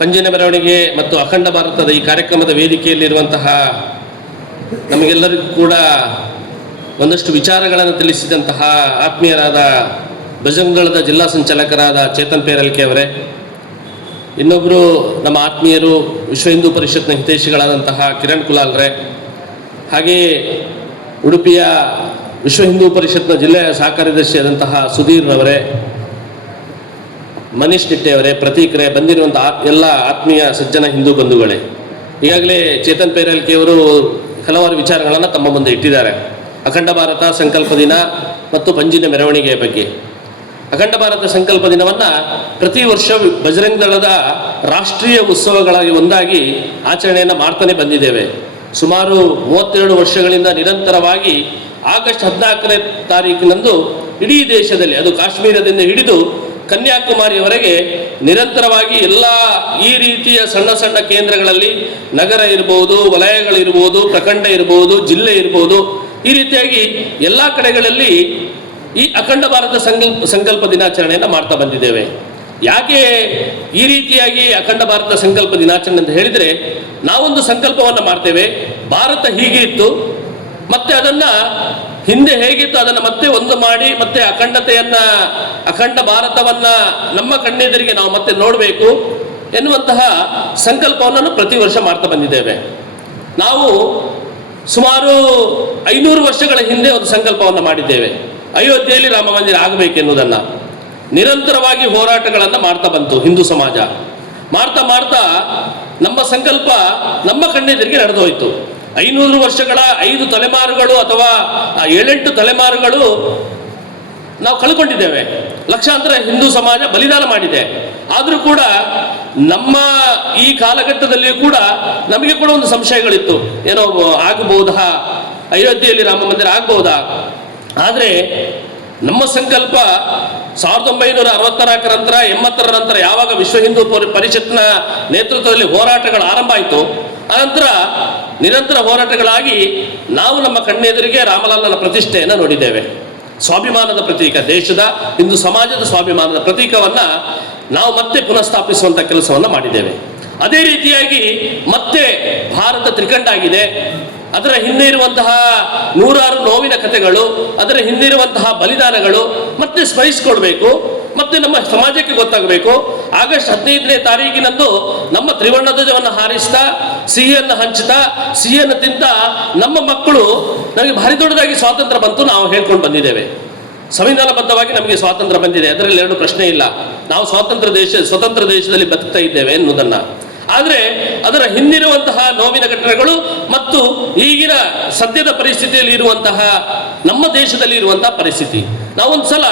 ಪಂಜಿನ ಮೆರವಣಿಗೆ ಮತ್ತು ಅಖಂಡ ಭಾರತದ ಈ ಕಾರ್ಯಕ್ರಮದ ವೇದಿಕೆಯಲ್ಲಿರುವಂತಹ ನಮಗೆಲ್ಲರಿಗೂ ಕೂಡ ಒಂದಷ್ಟು ವಿಚಾರಗಳನ್ನು ತಿಳಿಸಿದಂತಹ ಆತ್ಮೀಯರಾದ ಬಜರಂಗದಳದ ಜಿಲ್ಲಾ ಸಂಚಾಲಕರಾದ ಚೇತನ್ ಪೇರಲ್ಕೆ ಅವರೇ, ಇನ್ನೊಬ್ಬರು ನಮ್ಮ ಆತ್ಮೀಯರು ವಿಶ್ವ ಹಿಂದೂ ಪರಿಷತ್ನ ಹಿತೈಷಿಗಳಾದಂತಹ ಕಿರಣ್ ಕುಲಾಲ್ರೆ, ಹಾಗೆಯೇ ಉಡುಪಿಯ ವಿಶ್ವ ಹಿಂದೂ ಪರಿಷತ್ನ ಜಿಲ್ಲೆಯ ಸಹ ಕಾರ್ಯದರ್ಶಿಯಾದಂತಹ ಸುಧೀರ್ ಅವರೇ, ಮನೀಶ್ ನಿಟ್ಟೆ ಅವರೇ, ಪ್ರತೀಕರೇ, ಬಂದಿರುವಂಥ ಎಲ್ಲ ಆತ್ಮೀಯ ಸಜ್ಜನ ಹಿಂದೂ ಬಂಧುಗಳೇ, ಈಗಾಗಲೇ ಚೇತನ್ ಪೇರಲ್ಕೆ ಅವರು ಹಲವಾರು ವಿಚಾರಗಳನ್ನು ತಮ್ಮ ಮುಂದೆ ಇಟ್ಟಿದ್ದಾರೆ. ಅಖಂಡ ಭಾರತ ಸಂಕಲ್ಪ ದಿನ ಮತ್ತು ಪಂಜಿನ ಮೆರವಣಿಗೆಯ ಬಗ್ಗೆ. ಅಖಂಡ ಭಾರತ ಸಂಕಲ್ಪ ದಿನವನ್ನು ಪ್ರತಿ ವರ್ಷ ಬಜರಂಗ ದಳದ ರಾಷ್ಟ್ರೀಯ ಉತ್ಸವಗಳಾಗಿ ಒಂದಾಗಿ ಆಚರಣೆಯನ್ನು ಮಾಡ್ತಾನೆ ಬಂದಿದ್ದೇವೆ. ಸುಮಾರು 32 ವರ್ಷಗಳಿಂದ ನಿರಂತರವಾಗಿ ಆಗಸ್ಟ್ 14ನೇ ತಾರೀಕಿನಂದು ಇಡೀ ದೇಶದಲ್ಲಿ, ಅದು ಕಾಶ್ಮೀರದಿಂದ ಹಿಡಿದು ಕನ್ಯಾಕುಮಾರಿಯವರೆಗೆ ನಿರಂತರವಾಗಿ ಎಲ್ಲ ಈ ರೀತಿಯ ಸಣ್ಣ ಸಣ್ಣ ಕೇಂದ್ರಗಳಲ್ಲಿ, ನಗರ ಇರ್ಬೋದು, ವಲಯಗಳಿರ್ಬೋದು, ಪ್ರಖಂಡ ಇರ್ಬೋದು, ಜಿಲ್ಲೆ ಇರ್ಬೋದು, ಈ ರೀತಿಯಾಗಿ ಎಲ್ಲ ಕಡೆಗಳಲ್ಲಿ ಈ ಅಖಂಡ ಭಾರತ ಸಂಕಲ್ಪ ದಿನಾಚರಣೆಯನ್ನು ಮಾಡ್ತಾ ಬಂದಿದ್ದೇವೆ. ಯಾಕೆ ಈ ರೀತಿಯಾಗಿ ಅಖಂಡ ಭಾರತ ಸಂಕಲ್ಪ ದಿನಾಚರಣೆ ಅಂತ ಹೇಳಿದರೆ, ನಾವೊಂದು ಸಂಕಲ್ಪವನ್ನು ಮಾಡ್ತೇವೆ, ಭಾರತ ಹೀಗೆ ಇತ್ತು, ಮತ್ತೆ ಅದನ್ನು ಹಿಂದೆ ಹೇಗಿತ್ತು ಅದನ್ನು ಮತ್ತೆ ಒಂದು ಮಾಡಿ, ಮತ್ತೆ ಅಖಂಡ ಭಾರತವನ್ನ ನಮ್ಮ ಕಣ್ಣೆದುರಿಗೆ ನಾವು ಮತ್ತೆ ನೋಡಬೇಕು ಎನ್ನುವಂತಹ ಸಂಕಲ್ಪವನ್ನು ಪ್ರತಿ ವರ್ಷ ಮಾಡ್ತಾ ಬಂದಿದ್ದೇವೆ. ನಾವು ಸುಮಾರು 500 ವರ್ಷಗಳ ಹಿಂದೆ ಒಂದು ಸಂಕಲ್ಪವನ್ನು ಮಾಡಿದ್ದೇವೆ, ಅಯೋಧ್ಯೆಯಲ್ಲಿ ರಾಮ ಮಂದಿರ ಆಗಬೇಕೆನ್ನುವುದನ್ನು. ನಿರಂತರವಾಗಿ ಹೋರಾಟಗಳನ್ನು ಮಾಡ್ತಾ ಬಂತು ಹಿಂದೂ ಸಮಾಜ. ಮಾಡ್ತಾ ನಮ್ಮ ಸಂಕಲ್ಪ ನಮ್ಮ ಕಣ್ಣೆದುರಿಗೆ ನಡೆದು ಹೋಯಿತು. 500 ವರ್ಷಗಳ 5 ತಲೆಮಾರುಗಳು ಅಥವಾ 7-8 ತಲೆಮಾರುಗಳು ನಾವು ಕಳ್ಕೊಂಡಿದ್ದೇವೆ. ಲಕ್ಷಾಂತರ ಹಿಂದೂ ಸಮಾಜ ಬಲಿದಾನ ಮಾಡಿದೆ. ಆದರೂ ಕೂಡ ನಮ್ಮ ಈ ಕಾಲಘಟ್ಟದಲ್ಲಿಯೂ ಕೂಡ ನಮಗೆ ಕೂಡ ಒಂದು ಸಂಶಯಗಳಿತ್ತು, ಏನೋ ಆಗಬಹುದಾ, ಅಯೋಧ್ಯೆಯಲ್ಲಿ ರಾಮ ಮಂದಿರ ಆಗಬಹುದಾ. ಆದರೆ ನಮ್ಮ ಸಂಕಲ್ಪ 1964 ನಂತರ 80ರ ನಂತರ ಯಾವಾಗ ವಿಶ್ವ ಹಿಂದೂ ಪರಿಷತ್ನ ನೇತೃತ್ವದಲ್ಲಿ ಹೋರಾಟಗಳು ಆರಂಭ ಆಯಿತು, ಅನಂತರ ನಿರಂತರ ಹೋರಾಟಗಳಾಗಿ ನಾವು ನಮ್ಮ ಕಣ್ಣೆದುರಿಗೆ ರಾಮಲಾಲನ ಪ್ರತಿಷ್ಠೆಯನ್ನು ನೋಡಿದ್ದೇವೆ. ಸ್ವಾಭಿಮಾನದ ಪ್ರತೀಕ, ದೇಶದ ಹಿಂದೂ ಸಮಾಜದ ಸ್ವಾಭಿಮಾನದ ಪ್ರತೀಕವನ್ನು ನಾವು ಮತ್ತೆ ಪುನಃಸ್ಥಾಪಿಸುವಂಥ ಕೆಲಸವನ್ನು ಮಾಡಿದ್ದೇವೆ. ಅದೇ ರೀತಿಯಾಗಿ ಮತ್ತೆ ಭಾರತ ತ್ರಿಖಂಡ ಆಗಿದೆ. ಅದರ ಹಿಂದೆ ಇರುವಂತಹ ನೂರಾರು ನೋವಿನ ಕಥೆಗಳು, ಅದರ ಹಿಂದೆ ಇರುವಂತಹ ಬಲಿದಾನಗಳು ಮತ್ತೆ ಸ್ಮರಿಸಿಕೊಳ್ಬೇಕು, ಮತ್ತೆ ನಮ್ಮ ಸಮಾಜಕ್ಕೆ ಗೊತ್ತಾಗಬೇಕು. ಆಗಸ್ಟ್ 15ನೇ ತಾರೀಕಿನಂದು ನಮ್ಮ ತ್ರಿವರ್ಣ ಧ್ವಜವನ್ನು ಹಾರಿಸ್ತಾ, ಸಿಹಿಯನ್ನು ಹಂಚ್ತಾ, ಸಿಹಿಯನ್ನು ತಿಂತ ನಮ್ಮ ಮಕ್ಕಳು ನಮಗೆ ಭಾರಿ ದೊಡ್ಡದಾಗಿ ಸ್ವಾತಂತ್ರ್ಯ ಬಂತು ನಾವು ಹೇಳ್ಕೊಂಡು ಬಂದಿದ್ದೇವೆ. ಸಂವಿಧಾನಬದ್ಧವಾಗಿ ನಮಗೆ ಸ್ವಾತಂತ್ರ್ಯ ಬಂದಿದೆ, ಅದರಲ್ಲಿ 2 ಪ್ರಶ್ನೆ ಇಲ್ಲ. ನಾವು ಸ್ವತಂತ್ರ ದೇಶದಲ್ಲಿ ಬದುಕ್ತಾ ಇದ್ದೇವೆ ಎನ್ನುವುದನ್ನು. ಆದರೆ ಅದರ ಹಿಂದಿರುವಂತಹ ನೋವಿನ ಘಟನೆಗಳು ಮತ್ತು ಈಗಿನ ಸದ್ಯದ ಪರಿಸ್ಥಿತಿಯಲ್ಲಿ ಇರುವಂತಹ ನಮ್ಮ ದೇಶದಲ್ಲಿ ಇರುವಂತಹ ಪರಿಸ್ಥಿತಿ ನಾವೊಂದು ಸಲ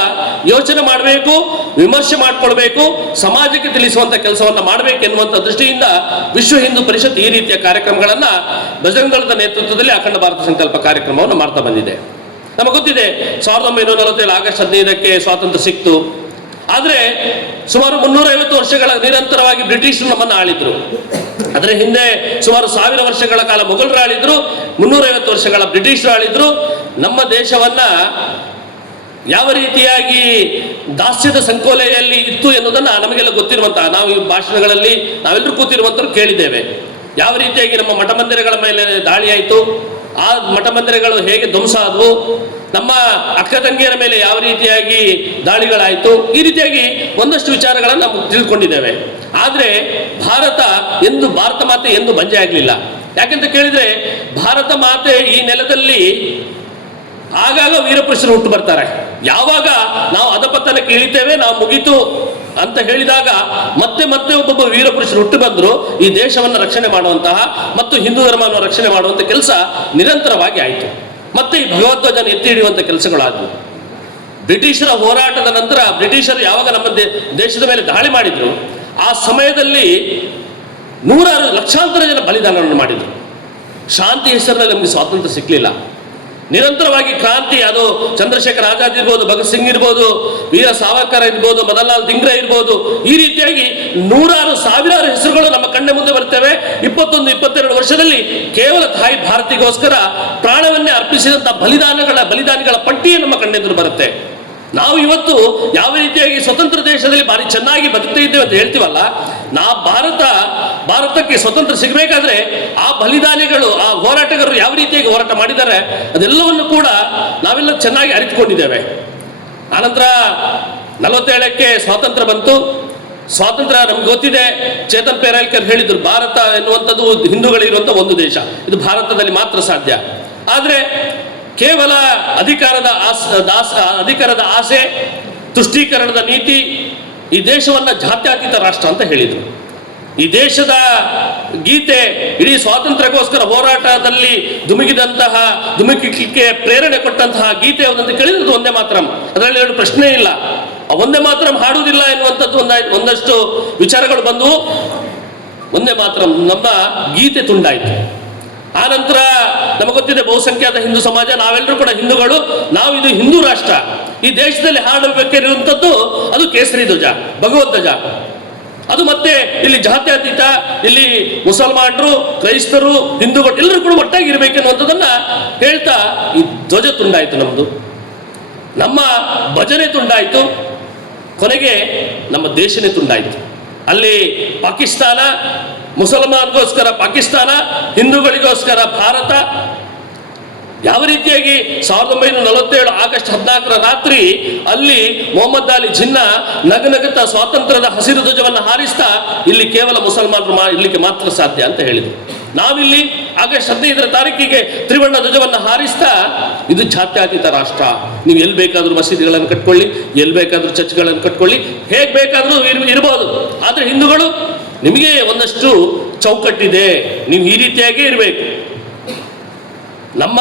ಯೋಚನೆ ಮಾಡಬೇಕು, ವಿಮರ್ಶೆ ಮಾಡಿಕೊಳ್ಬೇಕು, ಸಮಾಜಕ್ಕೆ ತಿಳಿಸುವಂಥ ಕೆಲಸವನ್ನು ಮಾಡಬೇಕು ಎನ್ನುವಂಥ ದೃಷ್ಟಿಯಿಂದ ವಿಶ್ವ ಹಿಂದೂ ಪರಿಷತ್ ಈ ರೀತಿಯ ಕಾರ್ಯಕ್ರಮಗಳನ್ನು ಬಜರಂಗ ದಳದ ನೇತೃತ್ವದಲ್ಲಿ ಅಖಂಡ ಭಾರತ ಸಂಕಲ್ಪ ಕಾರ್ಯಕ್ರಮವನ್ನು ಮಾಡ್ತಾ ಬಂದಿದೆ. ನಮಗೆ ಗೊತ್ತಿದೆ, 1947 ಆಗಸ್ಟ್ 15ಕ್ಕೆ ಸ್ವಾತಂತ್ರ್ಯ ಸಿಕ್ತು. ಆದರೆ ಸುಮಾರು 350 ವರ್ಷಗಳ ನಿರಂತರವಾಗಿ ಬ್ರಿಟಿಷರು ನಮ್ಮನ್ನು ಆಳಿದ್ರು. ಅದರ ಹಿಂದೆ ಸುಮಾರು 1000 ವರ್ಷಗಳ ಕಾಲ ಮೊಘಲರು ಆಳಿದ್ರು, 350 ವರ್ಷಗಳ ಬ್ರಿಟಿಷರು ಆಳಿದ್ರು. ನಮ್ಮ ದೇಶವನ್ನ ಯಾವ ರೀತಿಯಾಗಿ ದಾಸ್ಯದ ಸಂಕೋಲೆಯಲ್ಲಿ ಇತ್ತು ಎನ್ನುವುದನ್ನು ನಮಗೆಲ್ಲ ಗೊತ್ತಿರುವಂತಹ, ನಾವು ಈ ಭಾಷಣಗಳಲ್ಲಿ ನಾವೆಲ್ಲರೂ ಕೂತಿರುವಂಥವ್ರು ಕೇಳಿದ್ದೇವೆ. ಯಾವ ರೀತಿಯಾಗಿ ನಮ್ಮ ಮಠ ಮಂದಿರಗಳ ಮೇಲೆ ದಾಳಿ ಆಯಿತು, ಆ ಮಠ ಮಂದಿರಗಳು ಹೇಗೆ ಧ್ವಂಸ ಆದವು, ನಮ್ಮ ಅಕ್ಕ ತಂಗಿಯರ ಮೇಲೆ ಯಾವ ರೀತಿಯಾಗಿ ದಾಳಿಗಳಾಯಿತು, ಈ ರೀತಿಯಾಗಿ ಒಂದಷ್ಟು ವಿಚಾರಗಳನ್ನು ನಾವು ತಿಳ್ಕೊಂಡಿದ್ದೇವೆ. ಆದರೆ ಭಾರತ ಮಾತೆ ಎಂದು ಬಂಜೆ ಆಗಲಿಲ್ಲ. ಯಾಕೆಂತ ಕೇಳಿದರೆ, ಭಾರತ ಮಾತೆ ಈ ನೆಲದಲ್ಲಿ ಆಗಾಗ ವೀರಪುರುಷರು ಹುಟ್ಟು ಬರ್ತಾರೆ. ಯಾವಾಗ ನಾವು ಅಧಪತನಕ್ಕೆ ಇಳಿತೇವೆ, ನಾವು ಮುಗೀತು ಅಂತ ಹೇಳಿದಾಗ ಮತ್ತೆ ಒಬ್ಬೊಬ್ಬ ವೀರಪುರುಷರು ಹುಟ್ಟು ಬಂದರು ಈ ದೇಶವನ್ನು ರಕ್ಷಣೆ ಮಾಡುವಂತಹ ಮತ್ತು ಹಿಂದೂ ಧರ್ಮವನ್ನು ರಕ್ಷಣೆ ಮಾಡುವಂಥ ಕೆಲಸ ನಿರಂತರವಾಗಿ ಆಯಿತು. ಮತ್ತೆ ಈ ಭಗವಧ್ವಜನ ಎತ್ತಿ ಹಿಡಿಯುವಂಥ ಕೆಲಸಗಳಾದವು. ಬ್ರಿಟಿಷರ ಹೋರಾಟದ ನಂತರ ಬ್ರಿಟಿಷರು ಯಾವಾಗ ನಮ್ಮ ದೇಶದ ಮೇಲೆ ದಾಳಿ ಮಾಡಿದ್ರು, ಆ ಸಮಯದಲ್ಲಿ ಲಕ್ಷಾಂತರ ಜನ ಬಲಿದಾನವನ್ನು ಮಾಡಿದರು. ಶಾಂತಿ ಹೆಸರಿನಲ್ಲಿ ನಮಗೆ ಸ್ವಾತಂತ್ರ್ಯ ಸಿಕ್ಕಲಿಲ್ಲ. ನಿರಂತರವಾಗಿ ಕ್ರಾಂತಿ, ಅದು ಚಂದ್ರಶೇಖರ್ ಆಜಾದ್ ಇರ್ಬೋದು, ಭಗತ್ ಸಿಂಗ್ ಇರ್ಬೋದು, ವೀರ ಸಾವರ್ಕರ್ ಇರ್ಬೋದು, ಮದನ್ಲಾಲ್ ಧಿಂಗ್ರಾ ಇರ್ಬೋದು, ಈ ರೀತಿಯಾಗಿ ಸಾವಿರಾರು ಹೆಸರುಗಳು ನಮ್ಮ ಕಣ್ಣ ಮುಂದೆ ಬರ್ತೇವೆ. 21-22 ವರ್ಷದಲ್ಲಿ ಕೇವಲ ತಾಯಿ ಭಾರತಿಗೋಸ್ಕರ ಪ್ರಾಣವನ್ನೇ ಅರ್ಪಿಸಿದಂತಹ ಬಲಿದಾನಿಗಳ ಪಟ್ಟಿಯೇ ನಮ್ಮ ಕಣ್ಣೆದುರು ಬರುತ್ತೆ. ನಾವು ಇವತ್ತು ಯಾವ ರೀತಿಯಾಗಿ ಸ್ವತಂತ್ರ ದೇಶದಲ್ಲಿ ಭಾರಿ ಚೆನ್ನಾಗಿ ಬದುಕ್ತಾ ಇದ್ದೇವೆ ಅಂತ ಹೇಳ್ತೀವಲ್ಲ, ಭಾರತಕ್ಕೆ ಸ್ವತಂತ್ರ ಸಿಗಬೇಕಾದ್ರೆ ಆ ಬಲಿದಾನಿಗಳು, ಆ ಹೋರಾಟಗಾರರು ಯಾವ ರೀತಿಯಾಗಿ ಹೋರಾಟ ಮಾಡಿದ್ದಾರೆ ಅದೆಲ್ಲವನ್ನು ಕೂಡ ನಾವೆಲ್ಲ ಚೆನ್ನಾಗಿ ಅರಿತುಕೊಂಡಿದ್ದೇವೆ. ಆನಂತರ 47ಕ್ಕೆ ಸ್ವಾತಂತ್ರ್ಯ ಬಂತು. ಸ್ವಾತಂತ್ರ್ಯ ನಮ್ಗೆ ಗೊತ್ತಿದೆ, ಚೇತನ್ ಪೇರಾಲ್ಕರ್ ಹೇಳಿದ್ರು, ಭಾರತ ಎನ್ನುವಂಥದ್ದು ಹಿಂದೂಗಳಿರುವಂಥ ಒಂದು ದೇಶ, ಇದು ಭಾರತದಲ್ಲಿ ಮಾತ್ರ ಸಾಧ್ಯ. ಆದರೆ ಕೇವಲ ಅಧಿಕಾರದ ಆಸೆ, ತುಷ್ಟೀಕರಣದ ನೀತಿ ಈ ದೇಶವನ್ನ ಜಾತ್ಯತೀತ ರಾಷ್ಟ್ರ ಅಂತ ಹೇಳಿದರು. ಈ ದೇಶದ ಗೀತೆ ಇಡೀ ಸ್ವಾತಂತ್ರ್ಯಕ್ಕೋಸ್ಕರ ಹೋರಾಟದಲ್ಲಿ ಧುಮುಕಿಕ್ಕೆ ಪ್ರೇರಣೆ ಕೊಟ್ಟಂತಹ ಗೀತೆ ಯಾವುದಂತ ಕೇಳಿದ್ರು ಒಂದೇ ಮಾತರಂ. ಅದರಲ್ಲಿ ಎರಡು ಪ್ರಶ್ನೆ ಇಲ್ಲ. ಒಂದೇ ಮಾತರಂ ಹಾಡುವುದಿಲ್ಲ ಎನ್ನುವಂಥದ್ದು ಒಂದಷ್ಟು ವಿಚಾರಗಳು ಬಂದವು. ಒಂದೇ ಮಾತರಂ ನಮ್ಮ ಗೀತೆ ತುಂಡಾಯಿತು. ಆ ನಂತರ ನಮಗೆ ಗೊತ್ತಿದೆ, ಬಹುಸಂಖ್ಯಾತ ಹಿಂದೂ ಸಮಾಜ, ನಾವೆಲ್ಲರೂ ಕೂಡ ಹಿಂದೂಗಳು, ನಾವು ಇದು ಹಿಂದೂ ರಾಷ್ಟ್ರ, ಈ ದೇಶದಲ್ಲಿ ಹಾಡಬೇಕಿರುವಂಥದ್ದು ಅದು ಕೇಸರಿ ಧ್ವಜ, ಭಗವದ್ ಧ್ವಜ. ಅದು ಮತ್ತೆ ಇಲ್ಲಿ ಜಾತ್ಯತೀತ, ಇಲ್ಲಿ ಮುಸಲ್ಮಾನರು, ಕ್ರೈಸ್ತರು, ಹಿಂದೂಗಳು ಎಲ್ಲರೂ ಕೂಡ ಒಟ್ಟಾಗಿ ಇರಬೇಕೆನ್ನುವಂಥದ್ದನ್ನ ಹೇಳ್ತಾ ಈ ಧ್ವಜ ತುಂಡಾಯಿತು. ನಮ್ಮದು ನಮ್ಮ ಭಜನೆ ತುಂಡಾಯಿತು, ಕೊನೆಗೆ ನಮ್ಮ ದೇಶನೇ ತುಂಡಾಯಿತು. ಅಲ್ಲಿ ಪಾಕಿಸ್ತಾನ, ಮುಸಲ್ಮಾನ್ಗೋಸ್ಕರ ಪಾಕಿಸ್ತಾನ, ಹಿಂದೂಗಳಿಗೋಸ್ಕರ ಭಾರತ. ಯಾವ ರೀತಿಯಾಗಿ 1947 ಆಗಸ್ಟ್ 14 ರಾತ್ರಿ ಅಲ್ಲಿ ಮೊಹಮ್ಮದ್ ಅಲಿ ಜಿನ್ನಾ ನಗನಗುತ್ತಾ ಸ್ವಾತಂತ್ರ್ಯದ ಹಸಿರು ಧ್ವಜವನ್ನು ಹಾರಿಸ್ತಾ ಇಲ್ಲಿ ಕೇವಲ ಮುಸಲ್ಮಾನರು ಇರ್ಲಿಕ್ಕೆ ಮಾತ್ರ ಸಾಧ್ಯ ಅಂತ ಹೇಳಿದರು. ನಾವಿಲ್ಲಿ ಆಗಸ್ಟ್ 15 ತಾರೀಕಿಗೆ ತ್ರಿವರ್ಣ ಧ್ವಜವನ್ನು ಹಾರಿಸ್ತಾ ಇದು ಜಾತ್ಯತೀತ ರಾಷ್ಟ್ರ, ನೀವು ಎಲ್ಲಿ ಬೇಕಾದ್ರೂ ಮಸೀದಿಗಳನ್ನು ಕಟ್ಕೊಳ್ಳಿ, ಎಲ್ಲಿ ಬೇಕಾದ್ರೂ ಚರ್ಚ್ಗಳನ್ನು ಕಟ್ಕೊಳ್ಳಿ, ಹೇಗೆ ಬೇಕಾದ್ರೂ ಇರ್ಬೋದು, ಆದರೆ ಹಿಂದೂಗಳು ನಿಮಗೆ ಒಂದಷ್ಟು ಚೌಕಟ್ಟಿದೆ, ನೀವು ಈ ರೀತಿಯಾಗೇ ಇರಬೇಕು. ನಮ್ಮ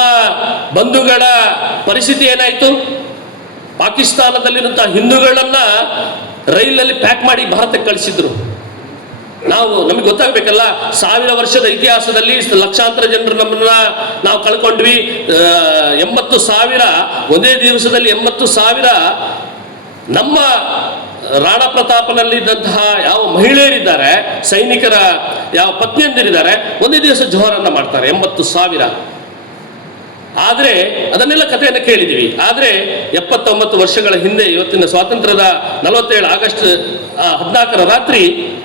ಬಂಧುಗಳ ಪರಿಸ್ಥಿತಿ ಏನಾಯಿತು? ಪಾಕಿಸ್ತಾನದಲ್ಲಿರುವಂತಹ ಹಿಂದೂಗಳನ್ನ ರೈಲಲ್ಲಿ ಪ್ಯಾಕ್ ಮಾಡಿ ಭಾರತಕ್ಕೆ ಕಳಿಸಿದ್ರು. ನಮಗೆ ಗೊತ್ತಾಗಬೇಕಲ್ಲ, 1000 ವರ್ಷದ ಇತಿಹಾಸದಲ್ಲಿ ಲಕ್ಷಾಂತರ ಜನರು ನಮ್ಮನ್ನ ನಾವು ಕಳ್ಕೊಂಡ್ವಿ. 80,000 ಒಂದೇ ದಿವಸದಲ್ಲಿ 80,000 ನಮ್ಮ ರಾಣಾ ಪ್ರತಾಪನಲ್ಲಿದ್ದಂತಹ ಯಾವ ಮಹಿಳೆಯರಿದ್ದಾರೆ, ಸೈನಿಕರ ಯಾವ ಪತ್ನಿಯಂದಿರಿದ್ದಾರೆ, ಒಂದೇ ದಿವಸ ಜೋಹರನ್ನ ಮಾಡ್ತಾರೆ 80,000. ಆದರೆ ಅದನ್ನೆಲ್ಲ ಕಥೆಯನ್ನು ಕೇಳಿದ್ದೀವಿ. ಆದರೆ 79 ವರ್ಷಗಳ ಹಿಂದೆ, ಇವತ್ತಿನ ಸ್ವಾತಂತ್ರ್ಯದ 47 ಆಗಸ್ಟ್ 14 ರಾತ್ರಿ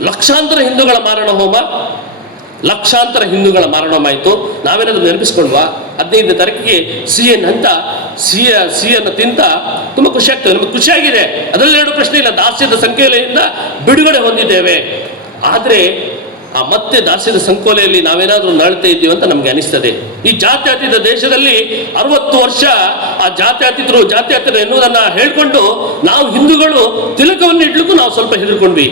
ಲಕ್ಷಾಂತರ ಹಿಂದೂಗಳ ಮಾರಣ ಹೋಮ, ಲಕ್ಷಾಂತರ ಹಿಂದೂಗಳ ಮಾರಣ ಹೋಮ ಆಯಿತು. ನಾವೇನಾದ್ರೂ ನೆನಪಿಸ್ಕೊಂಡ್ವಾ? 15ನೇ ತಾರೀಕಿಗೆ ಸಿಹಿಯನ್ನು ತಿಂತ ತುಂಬ ಖುಷಿ ಆಗ್ತದೆ, ನಮಗೆ ಖುಷಿಯಾಗಿದೆ, ಅದರಲ್ಲಿ ಎರಡು ಪ್ರಶ್ನೆ ಇಲ್ಲ. ದಾಸ್ಯದ ಸಂಖ್ಯೆಯಿಂದ ಬಿಡುಗಡೆ ಹೊಂದಿದ್ದೇವೆ. ಆದರೆ ಮತ್ತೆ ದಾಸ್ಯದ ಸಂಕೋಲೆಯಲ್ಲಿ ನಾವೇನಾದ್ರೂ ನಳ್ತಾ ಇದ್ದೀವಿ ಅಂತ ನಮ್ಗೆ ಅನಿಸ್ತದೆ. ಈ ಜಾತ್ಯತೀತ ದೇಶದಲ್ಲಿ 60 ವರ್ಷ ಆ ಜಾತ್ಯತೀತರು ಎನ್ನುವುದನ್ನ ಹೇಳ್ಕೊಂಡು ನಾವು ಹಿಂದೂಗಳು ತಿಲಕವನ್ನು ಇಡ್ಲಿಕ್ಕೂ ನಾವು ಸ್ವಲ್ಪ ಹೆದರ್ಕೊಂಡ್ವಿ.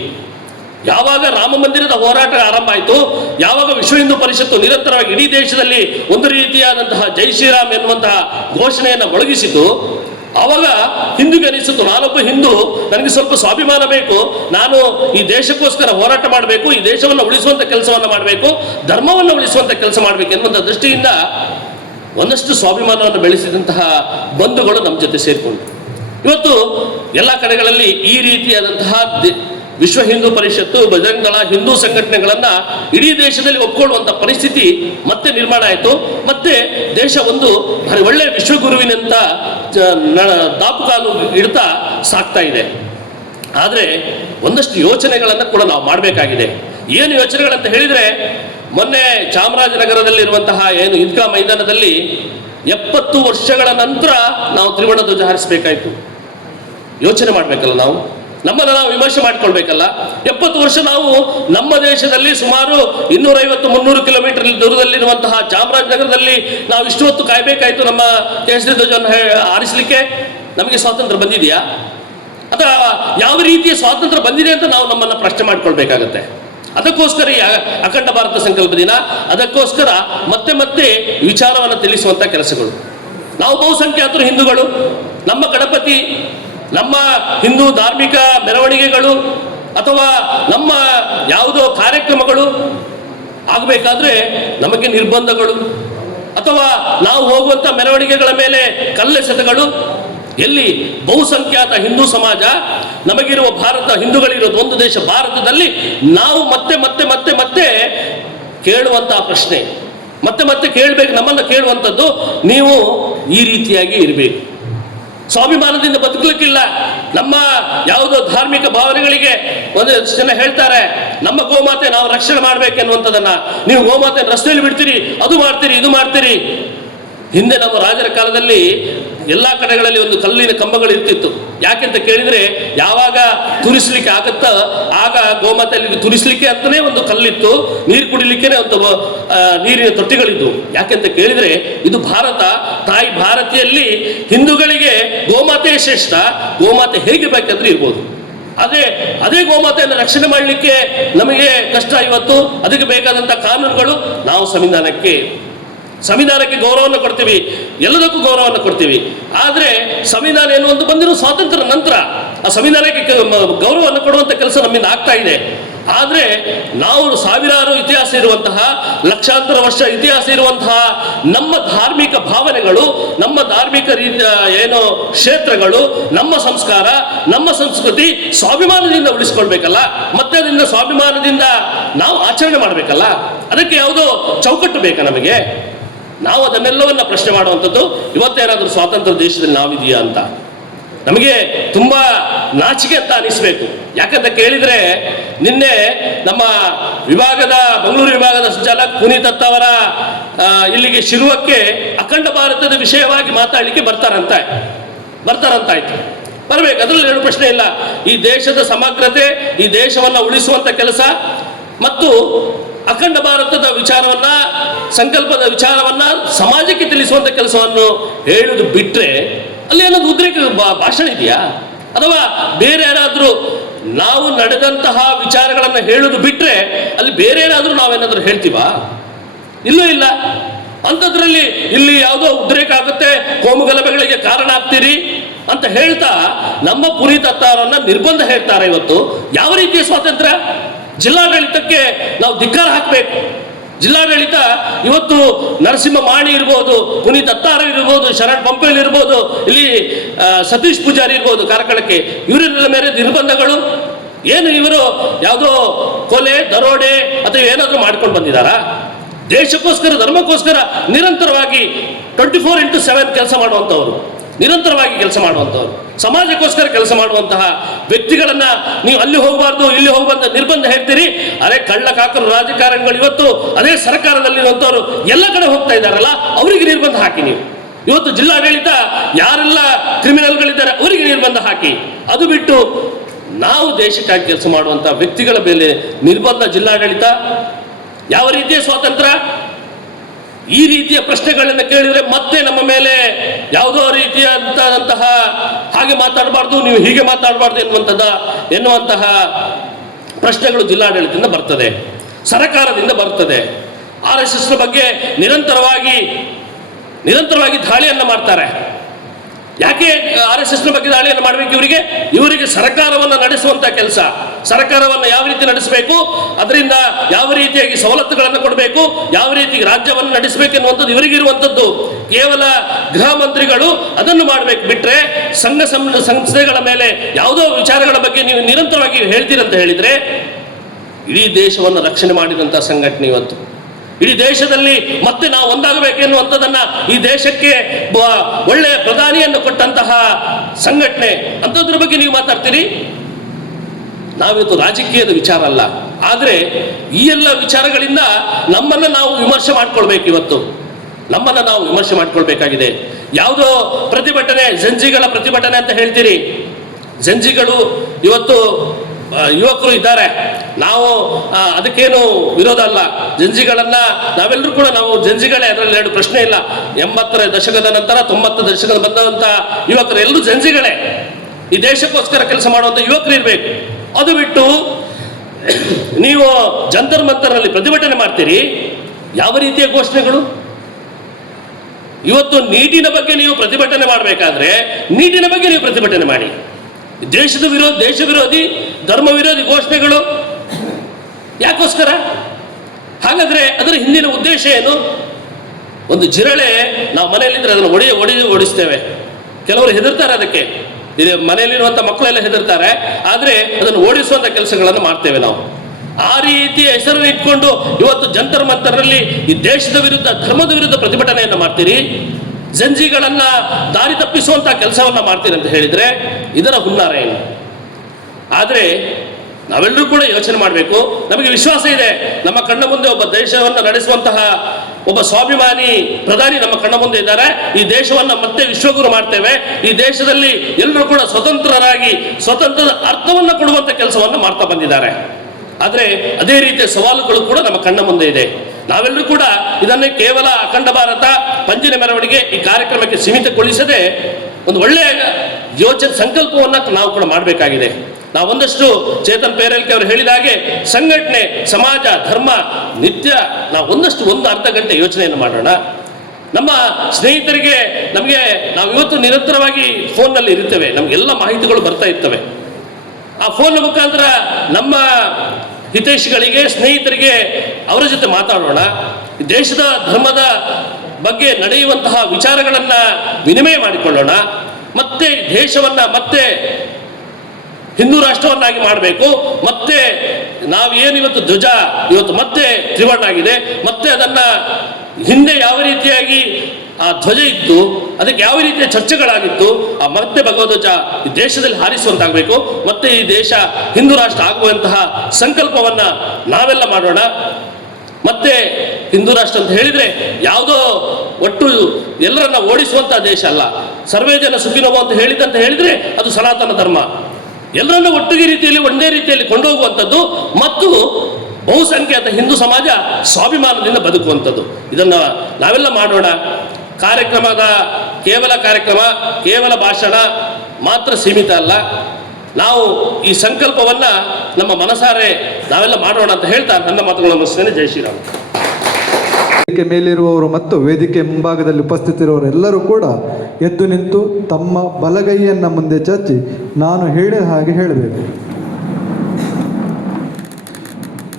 ಯಾವಾಗ ರಾಮ ಮಂದಿರದ ಹೋರಾಟ ಆರಂಭ ಆಯಿತು, ಯಾವಾಗ ವಿಶ್ವ ಹಿಂದೂ ಪರಿಷತ್ತು ನಿರಂತರವಾಗಿ ಇಡೀ ದೇಶದಲ್ಲಿ ಒಂದು ರೀತಿಯಾದಂತಹ ಜೈ ಶ್ರೀರಾಮ್ ಎನ್ನುವಂತಹ ಘೋಷಣೆಯನ್ನು ಮೊಳಗಿಸಿತು, ಆವಾಗ ಹಿಂದೂಗೆ ಅನಿಸಿತು, ನಾನೊಬ್ಬ ಹಿಂದೂ, ನನಗೆ ಸ್ವಲ್ಪ ಸ್ವಾಭಿಮಾನ ಬೇಕು, ನಾನು ಈ ದೇಶಕ್ಕೋಸ್ಕರ ಹೋರಾಟ ಮಾಡಬೇಕು, ಈ ದೇಶವನ್ನು ಉಳಿಸುವಂಥ ಕೆಲಸವನ್ನು ಮಾಡಬೇಕು, ಧರ್ಮವನ್ನು ಉಳಿಸುವಂಥ ಕೆಲಸ ಮಾಡಬೇಕು ಎನ್ನುವಂಥ ದೃಷ್ಟಿಯಿಂದ ಒಂದಷ್ಟು ಸ್ವಾಭಿಮಾನವನ್ನು ಬೆಳೆಸಿದಂತಹ ಬಂಧುಗಳು ನಮ್ಮ ಜೊತೆ ಸೇರಿಕೊಂಡು ಇವತ್ತು ಎಲ್ಲ ಕಡೆಗಳಲ್ಲಿ ಈ ರೀತಿಯಾದಂತಹ ವಿಶ್ವ ಹಿಂದೂ ಪರಿಷತ್ತು, ಬಜರಂಗ ದಳ, ಹಿಂದೂ ಸಂಘಟನೆಗಳನ್ನ ಇಡೀ ದೇಶದಲ್ಲಿ ಒಪ್ಪಿಕೊಳ್ಳುವಂಥ ಪರಿಸ್ಥಿತಿ ಮತ್ತೆ ನಿರ್ಮಾಣ ಆಯಿತು. ಮತ್ತೆ ದೇಶ ಒಂದು ಭಾರಿ ಒಳ್ಳೆಯ ವಿಶ್ವಗುರುವಿನಂತ ದಾಪುಗಾಲು ಇಡ್ತಾ ಸಾಕ್ತಾ ಇದೆ. ಆದರೆ ಒಂದಷ್ಟು ಯೋಚನೆಗಳನ್ನು ಕೂಡ ನಾವು ಮಾಡಬೇಕಾಗಿದೆ. ಏನು ಯೋಚನೆಗಳಂತ ಹೇಳಿದರೆ, ಮೊನ್ನೆ ಚಾಮರಾಜನಗರದಲ್ಲಿರುವಂತಹ ಏನು ಈದ್ಗಾ ಮೈದಾನದಲ್ಲಿ 70 ವರ್ಷಗಳ ನಂತರ ನಾವು ತ್ರಿವರ್ಣ ಧ್ವಜ ಹಾರಿಸಬೇಕಾಯಿತು. ಯೋಚನೆ ಮಾಡಬೇಕಲ್ಲ, ನಮ್ಮನ್ನು ನಾವು ವಿಮರ್ಶೆ ಮಾಡ್ಕೊಳ್ಬೇಕಲ್ಲ. 70 ವರ್ಷ ನಾವು ನಮ್ಮ ದೇಶದಲ್ಲಿ ಸುಮಾರು 250-300 ಕಿಲೋಮೀಟರ್ ದೂರದಲ್ಲಿರುವಂತಹ ಚಾಮರಾಜನಗರದಲ್ಲಿ ನಾವು ಇಷ್ಟು ಹೊತ್ತು ಕಾಯಬೇಕಾಯಿತು ನಮ್ಮ ಕೇಸರಿ ಧ್ವಜವನ್ನು ಹಾರಿಸಲಿಕ್ಕೆ. ನಮಗೆ ಸ್ವಾತಂತ್ರ್ಯ ಬಂದಿದೆಯಾ? ಅಥವಾ ಯಾವ ರೀತಿಯ ಸ್ವಾತಂತ್ರ್ಯ ಬಂದಿದೆ ಅಂತ ನಾವು ನಮ್ಮನ್ನು ಪ್ರಶ್ನೆ ಮಾಡ್ಕೊಳ್ಬೇಕಾಗತ್ತೆ. ಅದಕ್ಕೋಸ್ಕರ ಈ ಅಖಂಡ ಭಾರತ ಸಂಕಲ್ಪ ದಿನ, ಅದಕ್ಕೋಸ್ಕರ ಮತ್ತೆ ವಿಚಾರವನ್ನು ತಿಳಿಸುವಂಥ ಕೆಲಸಗಳು. ನಾವು ಬಹುಸಂಖ್ಯಾತರು ಹಿಂದೂಗಳು, ನಮ್ಮ ಗಣಪತಿ, ನಮ್ಮ ಹಿಂದೂ ಧಾರ್ಮಿಕ ಮೆರವಣಿಗೆಗಳು ಅಥವಾ ನಮ್ಮ ಯಾವುದೋ ಕಾರ್ಯಕ್ರಮಗಳು ಆಗಬೇಕಾದ್ರೆ ನಮಗೆ ನಿರ್ಬಂಧಗಳು, ಅಥವಾ ನಾವು ಹೋಗುವಂಥ ಮೆರವಣಿಗೆಗಳ ಮೇಲೆ ಕಲ್ಲೆಸೆತಗಳು. ಎಲ್ಲಿ ಬಹುಸಂಖ್ಯಾತ ಹಿಂದೂ ಸಮಾಜ, ನಮಗಿರುವ ಭಾರತ, ಹಿಂದೂಗಳಿರೋದು ಒಂದು ದೇಶ ಭಾರತದಲ್ಲಿ, ನಾವು ಮತ್ತೆ ಕೇಳುವಂತಹ ಪ್ರಶ್ನೆ, ಮತ್ತೆ ಕೇಳಬೇಕು, ನಮ್ಮನ್ನು ಕೇಳುವಂಥದ್ದು, ನೀವು ಈ ರೀತಿಯಾಗಿ ಇರಬೇಕು, ಸ್ವಾಭಿಮಾನದಿಂದ ಬದುಕಲಿಕ್ಕಿಲ್ಲ. ನಮ್ಮ ಯಾವುದೋ ಧಾರ್ಮಿಕ ಭಾವನೆಗಳಿಗೆ ಒಂದಷ್ಟು ಜನ ಹೇಳ್ತಾರೆ, ನಮ್ಮ ಗೋಮಾತೆ ನಾವು ರಕ್ಷಣೆ ಮಾಡ್ಬೇಕೆನ್ನುವಂಥದ್ದನ್ನ. ನೀವು ಗೋಮಾತೆ ರಸ್ತೆಯಲ್ಲಿ ಬಿಡ್ತೀರಿ, ಅದು ಮಾಡ್ತೀರಿ, ಇದು ಮಾಡ್ತೀರಿ. ಹಿಂದೆ ನಮ್ಮ ರಾಜರ ಕಾಲದಲ್ಲಿ ಎಲ್ಲ ಕಡೆಗಳಲ್ಲಿ ಒಂದು ಕಲ್ಲಿನ ಕಂಬಗಳು ಇರ್ತಿತ್ತು. ಯಾಕೆಂತ ಕೇಳಿದ್ರೆ, ಯಾವಾಗ ತುರಿಸ್ಲಿಕ್ಕೆ ಆಗುತ್ತ ಆಗ ಗೋಮಾತೆಯಲ್ಲಿ ತುರಿಸ್ಲಿಕ್ಕೆ ಅಂತಾನೆ ಒಂದು ಕಲ್ಲಿತ್ತು, ನೀರು ಕುಡಿಲಿಕ್ಕೆ ಒಂದು ನೀರಿನ ತೊಟ್ಟಿಗಳಿದ್ದು. ಯಾಕೆಂತ ಕೇಳಿದ್ರೆ, ಇದು ಭಾರತ, ತಾಯಿ ಭಾರತಿಯಲ್ಲಿ ಹಿಂದೂಗಳಿಗೆ ಗೋಮಾತೆಯೇ ಶ್ರೇಷ್ಠ. ಗೋಮಾತೆ ಹೇಗೆ ಬೇಕಂದ್ರೆ ಇರ್ಬೋದು. ಅದೇ ಗೋಮಾತೆಯನ್ನು ರಕ್ಷಣೆ ಮಾಡಲಿಕ್ಕೆ ನಮಗೆ ಕಷ್ಟ ಇವತ್ತು. ಅದಕ್ಕೆ ಬೇಕಾದಂತ ಕಾನೂನುಗಳು ನಾವು ಸಂವಿಧಾನಕ್ಕೆ ಗೌರವವನ್ನು ಕೊಡ್ತೀವಿ, ಎಲ್ಲದಕ್ಕೂ ಗೌರವವನ್ನು ಕೊಡ್ತೀವಿ. ಆದರೆ ಸಂವಿಧಾನ ಎನ್ನುವಂತ ಬಂದಿರೋ ಸ್ವಾತಂತ್ರ್ಯ ನಂತರ ಆ ಸಂವಿಧಾನಕ್ಕೆ ಗೌರವವನ್ನು ಕೊಡುವಂತ ಕೆಲಸ ನಮ್ಮಿಂದ ಆಗ್ತಾ ಇದೆ. ಆದರೆ ನಾವು ಸಾವಿರಾರು ಇತಿಹಾಸ ಇರುವಂತಹ, ಲಕ್ಷಾಂತರ ವರ್ಷ ಇತಿಹಾಸ ಇರುವಂತಹ ನಮ್ಮ ಧಾರ್ಮಿಕ ಭಾವನೆಗಳು, ನಮ್ಮ ಧಾರ್ಮಿಕ ಏನು ಕ್ಷೇತ್ರಗಳು, ನಮ್ಮ ಸಂಸ್ಕಾರ, ನಮ್ಮ ಸಂಸ್ಕೃತಿ ಸ್ವಾಭಿಮಾನದಿಂದ ಉಳಿಸ್ಕೊಳ್ಬೇಕಲ್ಲ. ಮತ್ತೆ ಅದರಿಂದ ಸ್ವಾಭಿಮಾನದಿಂದ ನಾವು ಆಚರಣೆ ಮಾಡಬೇಕಲ್ಲ. ಅದಕ್ಕೆ ಯಾವುದೋ ಚೌಕಟ್ಟು ಬೇಕಾ ನಮಗೆ? ನಾವು ಅದನ್ನೆಲ್ಲವನ್ನ ಪ್ರಶ್ನೆ ಮಾಡುವಂಥದ್ದು. ಇವತ್ತೇನಾದ್ರೂ ಸ್ವಾತಂತ್ರ್ಯ ದೇಶದಲ್ಲಿ ನಾವಿದೆಯಾ ಅಂತ ನಮಗೆ ತುಂಬಾ ನಾಚಿಕೆ ಅಂತ ಅನಿಸ್ಬೇಕು. ಯಾಕಂತ ಕೇಳಿದ್ರೆ, ನಿನ್ನೆ ನಮ್ಮ ಮಂಗಳೂರು ವಿಭಾಗದ ಸಂಚಾಲಕ ಪುನೀತ್ ದತ್ತ ಅವರ ಇಲ್ಲಿಗೆ ಶಿರುವಕ್ಕೆ ಅಖಂಡ ಭಾರತದ ವಿಷಯವಾಗಿ ಮಾತಾಡಲಿಕ್ಕೆ ಬರ್ತಾರಂತಾಯ್ತು. ಬರ್ಬೇಕು, ಅದರಲ್ಲಿ ಎರಡು ಪ್ರಶ್ನೆ ಇಲ್ಲ. ಈ ದೇಶದ ಸಮಗ್ರತೆ, ಈ ದೇಶವನ್ನ ಉಳಿಸುವಂತ ಕೆಲಸ ಮತ್ತು ಅಖಂಡ ಭಾರತದ ವಿಚಾರವನ್ನ, ಸಂಕಲ್ಪದ ವಿಚಾರವನ್ನ ಸಮಾಜಕ್ಕೆ ತಿಳಿಸುವಂತ ಕೆಲಸವನ್ನು ಹೇಳುವುದು ಬಿಟ್ರೆ ಅಲ್ಲಿ ಏನಾದ್ರು ಉದ್ರೇಕ ಭಾಷಣ ಇದೆಯಾ? ಅಥವಾ ಬೇರೆ ಏನಾದ್ರೂ ನಾವು ನಡೆದಂತಹ ವಿಚಾರಗಳನ್ನು ಹೇಳುವುದು ಬಿಟ್ರೆ ಅಲ್ಲಿ ಬೇರೆ ಏನಾದ್ರೂ ನಾವೇನಾದ್ರೂ ಹೇಳ್ತೀವಾ? ಇಲ್ಲೂ ಇಲ್ಲ. ಅಂಥದ್ರಲ್ಲಿ ಇಲ್ಲಿ ಯಾವುದೋ ಉದ್ರೇಕ ಆಗುತ್ತೆ, ಕೋಮುಗಲಭೆಗಳಿಗೆ ಕಾರಣ ಆಗ್ತೀರಿ ಅಂತ ಹೇಳ್ತಾ ನಮ್ಮ ಪುನೀತ್ ದತ್ತ ಅವರನ್ನ ನಿರ್ಬಂಧ ಹೇಳ್ತಾರೆ. ಇವತ್ತು ಯಾವ ರೀತಿಯ ಸ್ವಾತಂತ್ರ್ಯ? ಜಿಲ್ಲಾಡಳಿತಕ್ಕೆ ನಾವು ಧಿಕ್ಕಾರ ಹಾಕಬೇಕು. ಜಿಲ್ಲಾಡಳಿತ ಇವತ್ತು ನರಸಿಂಹ ಮಾಣಿ ಇರ್ಬೋದು, ಪುನೀತ್ ದತ್ತಾರ ಇರ್ಬೋದು, ಶರಣ್ ಪಂಪೇಲ್ ಇರ್ಬೋದು, ಇಲ್ಲಿ ಸತೀಶ್ ಪೂಜಾರಿ ಇರ್ಬೋದು, ಕಾರ್ಕಳಕ್ಕೆ, ಇವರ ಮೇಲೆ ನಿರ್ಬಂಧಗಳು ಏನು? ಇವರು ಯಾವುದೋ ಕೊಲೆ, ದರೋಡೆ ಅಥವಾ ಏನಾದರೂ ಮಾಡ್ಕೊಂಡು ಬಂದಿದ್ದಾರಾ? ದೇಶಕ್ಕೋಸ್ಕರ, ಧರ್ಮಕ್ಕೋಸ್ಕರ ನಿರಂತರವಾಗಿ 24x7 ಕೆಲಸ ಮಾಡುವಂಥವ್ರು, ನಿರಂತರವಾಗಿ ಕೆಲಸ ಮಾಡುವಂಥವ್ರು, ಸಮಾಜಕ್ಕೋಸ್ಕರ ಕೆಲಸ ಮಾಡುವಂತಹ ವ್ಯಕ್ತಿಗಳನ್ನ ನೀವು ಅಲ್ಲಿ ಹೋಗಬಾರ್ದು, ಇಲ್ಲಿ ಹೋಗಬಾರ್ದು ನಿರ್ಬಂಧ ಹೇಳ್ತೀರಿ. ಅರೆ ಕಳ್ಳ ಕಾಕರು ರಾಜಕಾರಣಿಗಳು ಇವತ್ತು ಅದೇ ಸರ್ಕಾರದಲ್ಲಿರುವಂಥವ್ರು ಎಲ್ಲ ಕಡೆ ಹೋಗ್ತಾ ಇದ್ದಾರಲ್ಲ, ಅವರಿಗೆ ನಿರ್ಬಂಧ ಹಾಕಿ. ನೀವು ಇವತ್ತು ಜಿಲ್ಲಾಡಳಿತ ಯಾರೆಲ್ಲ ಕ್ರಿಮಿನಲ್ಗಳಿದ್ದಾರೆ ಅವರಿಗೆ ನಿರ್ಬಂಧ ಹಾಕಿ. ಅದು ಬಿಟ್ಟು ನಾವು ದೇಶಕ್ಕಾಗಿ ಕೆಲಸ ಮಾಡುವಂತಹ ವ್ಯಕ್ತಿಗಳ ಮೇಲೆ ನಿರ್ಬಂಧ, ಜಿಲ್ಲಾಡಳಿತ ಯಾವ ರೀತಿಯ ಸ್ವಾತಂತ್ರ್ಯ? ಈ ರೀತಿಯ ಪ್ರಶ್ನೆಗಳನ್ನು ಕೇಳಿದ್ರೆ ಮತ್ತೆ ನಮ್ಮ ಮೇಲೆ ಯಾವುದೋ ರೀತಿಯಾದಂತಹ ಹಾಗೆ ಮಾತಾಡಬಾರ್ದು, ನೀವು ಹೀಗೆ ಮಾತಾಡಬಾರ್ದು ಎನ್ನುವಂತಹ ಪ್ರಶ್ನೆಗಳು ಜಿಲ್ಲಾಡಳಿತದಿಂದ ಬರ್ತದೆ, ಸರ್ಕಾರದಿಂದ ಬರ್ತದೆ. RSS ಬಗ್ಗೆ ನಿರಂತರವಾಗಿ ದಾಳಿಯನ್ನು ಮಾಡ್ತಾರೆ. ಯಾಕೆ RSS ಬಗ್ಗೆ ದಾಳಿಯನ್ನು ಮಾಡಬೇಕು? ಇವರಿಗೆ ಸರ್ಕಾರವನ್ನು ನಡೆಸುವಂತ ಕೆಲಸ, ಸರ್ಕಾರವನ್ನು ಯಾವ ರೀತಿ ನಡೆಸಬೇಕು, ಅದರಿಂದ ಯಾವ ರೀತಿಯಾಗಿ ಸವಲತ್ತುಗಳನ್ನು ಕೊಡಬೇಕು, ಯಾವ ರೀತಿ ರಾಜ್ಯವನ್ನು ನಡೆಸಬೇಕು ಎನ್ನುವಂಥದ್ದು ಇವರಿಗಿರುವಂಥದ್ದು. ಕೇವಲ ಗೃಹ ಮಂತ್ರಿಗಳು ಅದನ್ನು ಮಾಡಬೇಕು ಬಿಟ್ರೆ ಸಂಘ ಸಂಸ್ಥೆಗಳ ಮೇಲೆ ಯಾವುದೋ ವಿಚಾರಗಳ ಬಗ್ಗೆ ನೀವು ನಿರಂತರವಾಗಿ ಹೇಳ್ತೀರಂತ ಹೇಳಿದ್ರೆ, ಇಡೀ ದೇಶವನ್ನು ರಕ್ಷಣೆ ಮಾಡಿದಂತಹ ಸಂಘಟನೆ ಇವತ್ತು ಇಡೀ ದೇಶದಲ್ಲಿ ಮತ್ತೆ ನಾವು ಒಂದಾಗಬೇಕೆನ್ನುವಂಥದ್ದನ್ನ ಈ ದೇಶಕ್ಕೆ ಒಳ್ಳೆಯ ಪ್ರಧಾನಿಯನ್ನು ಕೊಟ್ಟಂತಹ ಸಂಘಟನೆ, ಅಂಥದ್ರ ಬಗ್ಗೆ ನೀವು ಮಾತಾಡ್ತೀರಿ. ನಾವಿವತ್ತು ರಾಜಕೀಯದ ವಿಚಾರ ಅಲ್ಲ, ಆದರೆ ಈ ಎಲ್ಲ ವಿಚಾರಗಳಿಂದ ನಮ್ಮನ್ನು ನಾವು ವಿಮರ್ಶೆ ಮಾಡ್ಕೊಳ್ಬೇಕು. ಇವತ್ತು ನಮ್ಮನ್ನು ನಾವು ವಿಮರ್ಶೆ ಮಾಡ್ಕೊಳ್ಬೇಕಾಗಿದೆ. ಯಾವುದೋ ಪ್ರತಿಭಟನೆ, ಜಂಜಿಗಳ ಪ್ರತಿಭಟನೆ ಅಂತ ಹೇಳ್ತೀರಿ. ಜಂಜಿಗಳು ಇವತ್ತು ಯುವಕರು ಇದ್ದಾರೆ, ನಾವು ಅದಕ್ಕೇನು ವಿರೋಧ ಅಲ್ಲ. ಜಂಜಿಗಳನ್ನ ನಾವೆಲ್ಲರೂ ಕೂಡ ನಾವು ಜಂಜಿಗಳೇ, ಅದರಲ್ಲಿ ಎರಡು ಪ್ರಶ್ನೆ ಇಲ್ಲ. 80ರ ದಶಕದ ನಂತರ 90 ದಶಕದ ಬಂದಂತ ಯುವಕರು ಎಲ್ಲರೂ ಜಂಜಿಗಳೇ. ಈ ದೇಶಕ್ಕೋಸ್ಕರ ಕೆಲಸ ಮಾಡುವಂತ ಯುವಕರು ಇರಬೇಕು. ಅದು ಬಿಟ್ಟು ನೀವು ಜಂತರ್ ಮಂತರ್ನಲ್ಲಿ ಪ್ರತಿಭಟನೆ ಮಾಡ್ತೀರಿ. ಯಾವ ರೀತಿಯ ಘೋಷಣೆಗಳು? ಇವತ್ತು ನೀಟಿನ ಬಗ್ಗೆ ನೀವು ಪ್ರತಿಭಟನೆ ಮಾಡಬೇಕಾದ್ರೆ ನೀಟಿನ ಬಗ್ಗೆ ನೀವು ಪ್ರತಿಭಟನೆ ಮಾಡಿ. ದೇಶ ವಿರೋಧಿ, ಧರ್ಮ ವಿರೋಧಿ ಘೋಷಣೆಗಳು ಯಾಕೋಸ್ಕರ? ಹಾಗಾದ್ರೆ ಅದರ ಹಿಂದಿನ ಉದ್ದೇಶ ಏನು? ಒಂದು ಜಿರಳೆ ನಾವು ಮನೆಯಲ್ಲಿದ್ರೆ ಅದನ್ನು ಓಡಿಸ್ತೇವೆ. ಕೆಲವರು ಹೆದರ್ತಾರೆ ಅದಕ್ಕೆ, ಮನೆಯಲ್ಲಿರುವಂಥ ಮಕ್ಕಳೆಲ್ಲ ಹೆದರ್ತಾರೆ. ಆದರೆ ಅದನ್ನು ಓಡಿಸುವಂಥ ಕೆಲಸಗಳನ್ನು ಮಾಡ್ತೇವೆ ನಾವು. ಆ ರೀತಿಯ ಹೆಸರನ್ನು ಇಟ್ಕೊಂಡು ಇವತ್ತು ಜಂತರ್ ಮಂತರ್ನಲ್ಲಿ ಈ ದೇಶದ ವಿರುದ್ಧ, ಧರ್ಮದ ವಿರುದ್ಧ ಪ್ರತಿಭಟನೆಯನ್ನು ಮಾಡ್ತೀರಿ. ಜಂಜಿಗಳನ್ನ ದಾರಿ ತಪ್ಪಿಸುವಂತ ಕೆಲಸವನ್ನ ಮಾಡ್ತೀನಿ ಅಂತ ಹೇಳಿದ್ರೆ ಇದರ ಹುನ್ನಾರ ಏನು? ಆದರೆ ನಾವೆಲ್ಲರೂ ಕೂಡ ಯೋಚನೆ ಮಾಡಬೇಕು. ನಮಗೆ ವಿಶ್ವಾಸ ಇದೆ, ನಮ್ಮ ಕಣ್ಣ ಮುಂದೆ ಒಬ್ಬ ದೇಶವನ್ನು ನಡೆಸುವಂತಹ ಒಬ್ಬ ಸ್ವಾಭಿಮಾನಿ ಪ್ರಧಾನಿ ನಮ್ಮ ಕಣ್ಣ ಮುಂದೆ ಇದ್ದಾರೆ. ಈ ದೇಶವನ್ನ ಮತ್ತೆ ವಿಶ್ವಗುರು ಮಾಡ್ತೇವೆ. ಈ ದೇಶದಲ್ಲಿ ಎಲ್ಲರೂ ಕೂಡ ಸ್ವತಂತ್ರರಾಗಿ ಸ್ವತಂತ್ರದ ಅರ್ಥವನ್ನ ಕೊಡುವಂತ ಕೆಲಸವನ್ನು ಮಾಡ್ತಾ ಬಂದಿದ್ದಾರೆ. ಆದರೆ ಅದೇ ರೀತಿಯ ಸವಾಲುಗಳು ಕೂಡ ನಮ್ಮ ಕಣ್ಣ ಮುಂದೆ ಇದೆ. ನಾವೆಲ್ಲರೂ ಕೂಡ ಇದನ್ನೇ ಕೇವಲ ಅಖಂಡ ಭಾರತ ಪಂಜಿನ ಮೆರವಣಿಗೆ ಈ ಕಾರ್ಯಕ್ರಮಕ್ಕೆ ಸೀಮಿತಗೊಳಿಸದೆ ಒಂದು ಒಳ್ಳೆಯ ಸಂಕಲ್ಪವನ್ನ ನಾವು ಕೂಡ ಮಾಡಬೇಕಾಗಿದೆ. ನಾವು ಒಂದಷ್ಟು ಚೇತನ್ ಪೇರೇಲ್ಕೆ ಅವರು ಹೇಳಿದ ಹಾಗೆ ಸಂಘಟನೆ, ಸಮಾಜ, ಧರ್ಮ, ನಿತ್ಯ ನಾವು ಒಂದು ಅರ್ಧ ಗಂಟೆ ಯೋಚನೆಯನ್ನು ಮಾಡೋಣ. ನಮ್ಮ ಸ್ನೇಹಿತರಿಗೆ ನಾವು ಇವತ್ತು ನಿರಂತರವಾಗಿ ಫೋನ್ನಲ್ಲಿ ಇರ್ತೇವೆ, ನಮಗೆಲ್ಲ ಮಾಹಿತಿಗಳು ಬರ್ತಾ ಇರ್ತವೆ. ಆ ಫೋನ್ ಮುಖಾಂತರ ನಮ್ಮ ಹಿತೈಷಿಗಳಿಗೆ, ಸ್ನೇಹಿತರಿಗೆ ಅವರ ಜೊತೆ ಮಾತಾಡೋಣ. ದೇಶದ ಧರ್ಮದ ಬಗ್ಗೆ ನಡೆಯುವಂತಹ ವಿಚಾರಗಳನ್ನ ವಿನಿಮಯ ಮಾಡಿಕೊಳ್ಳೋಣ. ಮತ್ತೆ ದೇಶವನ್ನ ಮತ್ತೆ ಹಿಂದೂ ರಾಷ್ಟ್ರವನ್ನಾಗಿ ಮಾಡಬೇಕು. ಮತ್ತೆ ನಾವೇನು ಇವತ್ತು ಧ್ವಜ ಇವತ್ತು ಮತ್ತೆ ತ್ರಿವರ್ಣ ಆಗಿದೆ, ಮತ್ತೆ ಅದನ್ನ ಹಿಂದೆ ಯಾವ ರೀತಿಯಾಗಿ ಆ ಧ್ವಜ ಇತ್ತು, ಅದಕ್ಕೆ ಯಾವ ರೀತಿಯ ಚರ್ಚೆಗಳಾಗಿತ್ತು, ಆ ಮತ್ತೆ ಭಗವಧ್ವಜ ಈ ದೇಶದಲ್ಲಿ ಹಾರಿಸುವಂತಾಗಬೇಕು. ಮತ್ತೆ ಈ ದೇಶ ಹಿಂದೂ ರಾಷ್ಟ್ರ ಆಗುವಂತಹ ಸಂಕಲ್ಪವನ್ನ ನಾವೆಲ್ಲ ಮಾಡೋಣ. ಮತ್ತೆ ಹಿಂದೂ ರಾಷ್ಟ್ರ ಅಂತ ಹೇಳಿದ್ರೆ ಯಾವುದೋ ಒಟ್ಟು ಎಲ್ಲರನ್ನ ಓಡಿಸುವಂತಹ ದೇಶ ಅಲ್ಲ. ಸರ್ವೇ ಜನ ಸುಖಿನೋ ಅಂತ ಹೇಳಿದ್ರೆ ಅದು ಸನಾತನ ಧರ್ಮ. ಎಲ್ಲರನ್ನ ಒಟ್ಟಿಗೆ ರೀತಿಯಲ್ಲಿ ಒಂದೇ ರೀತಿಯಲ್ಲಿ ಕೊಂಡೋಗುವಂಥದ್ದು ಮತ್ತು ಬಹುಸಂಖ್ಯಾತ ಹಿಂದೂ ಸಮಾಜ ಸ್ವಾಭಿಮಾನದಿಂದ ಬದುಕುವಂಥದ್ದು. ಇದನ್ನು ನಾವೆಲ್ಲ ಮಾಡೋಣ. ಕಾರ್ಯಕ್ರಮ ಕೇವಲ ಭಾಷಣ ಮಾತ್ರ ಸೀಮಿತ ಅಲ್ಲ. ನಾವು ಈ ಸಂಕಲ್ಪವನ್ನ ನಮ್ಮ ಮನಸಾರೆ ನಾವೆಲ್ಲ ಮಾಡೋಣ ಅಂತ ಹೇಳ್ತಾ ನನ್ನ ಮಾತುಗಳನ್ನು ಮುಗಿಸ್ತೇನೆ. ಜೈ ಶ್ರೀರಾಮ್. ವೇದಿಕೆ ಮೇಲಿರುವವರು ಮತ್ತು ವೇದಿಕೆ ಮುಂಭಾಗದಲ್ಲಿ ಉಪಸ್ಥಿತರಿರುವವರೆಲ್ಲರೂ ಕೂಡ ಎದ್ದು ನಿಂತು ತಮ್ಮ ಬಲಗೈಯನ್ನು ಮುಂದೆ ಚಾಚಿ ನಾನು ಹೇಳಿದ ಹಾಗೆ ಹೇಳಬೇಕು.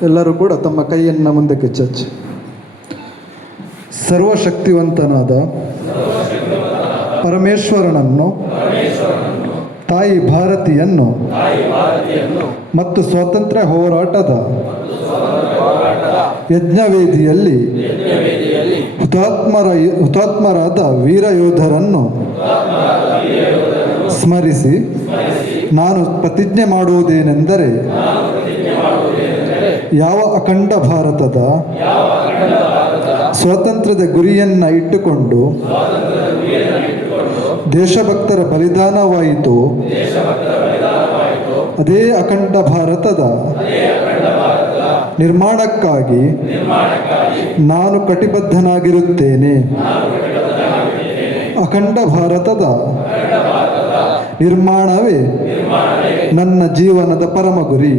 ಎಲ್ಲರೂ ಕೂಡ ತಮ್ಮ ಕೈಯನ್ನು ಮುಂದಕ್ಕೆ ಚಾಚಿ. ಸರ್ವಶಕ್ತಿವಂತನಾದ ಪರಮೇಶ್ವರನನ್ನು, ತಾಯಿ ಭಾರತಿಯನ್ನು ಮತ್ತು ಸ್ವಾತಂತ್ರ್ಯ ಹೋರಾಟದ ಯಜ್ಞವೇದಿಯಲ್ಲಿ ಹುತಾತ್ಮರಾದ ವೀರ ಯೋಧರನ್ನು ಸ್ಮರಿಸಿ ನಾನು ಪ್ರತಿಜ್ಞೆ ಮಾಡುವುದೇನೆಂದರೆ ಯಾವ ಅಖಂಡ ಭಾರತದ ಸ್ವಾತಂತ್ರ್ಯದ ಗುರಿಯನ್ನು ಇಟ್ಟುಕೊಂಡು ದೇಶಭಕ್ತರ ಬಲಿದಾನವಾಯಿತು, ಅದೇ ಅಖಂಡ ಭಾರತದ ನಿರ್ಮಾಣಕ್ಕಾಗಿ ನಾನು ಕಟಿಬದ್ಧನಾಗಿರುತ್ತೇನೆ. ಅಖಂಡ ಭಾರತದ ನಿರ್ಮಾಣವೇ ನನ್ನ ಜೀವನದ ಪರಮ ಗುರಿ.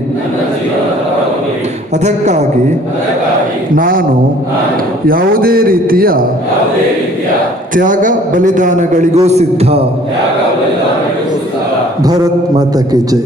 ಅದಕ್ಕಾಗಿ ನಾನು ಯಾವುದೇ ರೀತಿಯ ತ್ಯಾಗ ಬಲಿದಾನಗಳಿಗೂ ಸಿದ್ಧ. ಭಾರತ್ ಮಾತಾ ಕಿ ಜೈ.